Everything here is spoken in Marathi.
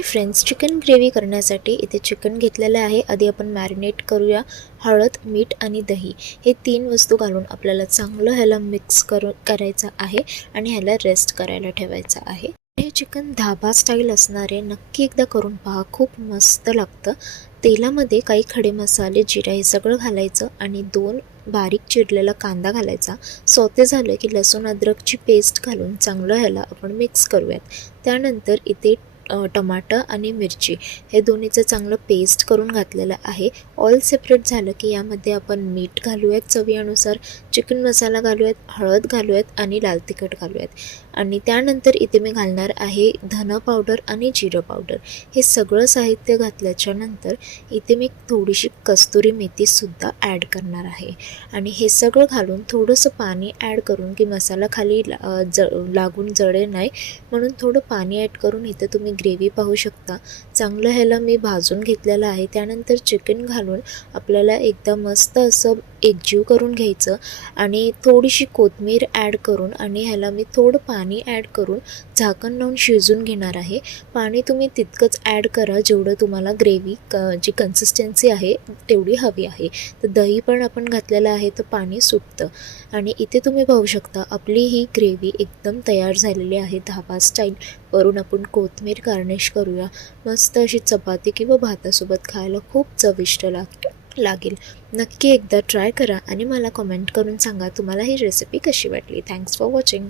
हाय फ्रेंड्स, चिकन ग्रेव्ही करण्यासाठी इथे चिकन घेतलेलं आहे। आधी आपण मॅरिनेट करूया। हळद, मीठ आणि दही हे 3 वस्तू घालून आपल्याला चांगलं ह्याला मिक्स करायचं आहे आणि ह्याला रेस्ट करायला ठेवायचं आहे। हे चिकन धाबा स्टाईल असणार आहे, नक्की एकदा करून पहा, खूप मस्त लागतं। तेलामध्ये काही खडे मसाले, जिरा हे सगळं घालायचं आणि 2 बारीक चिरलेला कांदा घालायचा। सौते झालं की लसूण अद्रकची पेस्ट घालून चांगलं ह्याला आपण मिक्स करूयात। त्यानंतर इथे टमाटर आणि मिरची हे दोन्हीचं चांगलं पेस्ट करून घातलेलं आहे। ऑल सेपरेट झालं की यामध्ये आपण मीठ घालूयात चवीनुसार, चिकन मसाला घालूयात, हळद घालूयात आणि लाल तिखट घालूयात आणि त्यानंतर इथे मी घालणार आहे धना पावडर आणि जिरं पावडर। हे सगळं साहित्य घातल्याच्या नंतर इथे मी थोडीशी कस्तुरी मेथीसुद्धा ॲड करणार आहे आणि हे सगळं घालून थोडंसं पाणी ॲड करून की मसाला खाली लागून जळे नाही म्हणून थोडं पाणी ॲड करून इथे तुम्ही ग्रेव्ही पाहू शकता। चांगलं ह्याला मी भाजून घेतलेलं आहे। त्यानंतर चिकन घालून आपल्याला एकदा मस्त असं एकजीव करून घ्यायचं आणि थोडीशी कोथिंबीर ॲड करून आणि ह्याला मी थोडं पाणी ॲड करून झाकण लावून शिजून घेणार आहे। पाणी तुम्ही तितकंच ॲड करा जेवढं तुम्हाला ग्रेव्ही जी कन्सिस्टन्सी आहे तेवढी हवी आहे। तर दही पण आपण घातलेलं आहे तर पाणी सुटतं आणि इथे तुम्ही पाहू शकता आपली ही ग्रेव्ही एकदम तयार झालेली आहे धाबा स्टाईल। वरून आपण कोथिंबीर गार्निश करूया। मस्त अशी चपाती किंवा भातासोबत खायला खूप चविष्ट लागेल। नक्की एकदा ट्राय करा आणि मला कमेंट करून सांगा तुम्हाला ही रेसिपी कशी वाटली। Thanks for watching.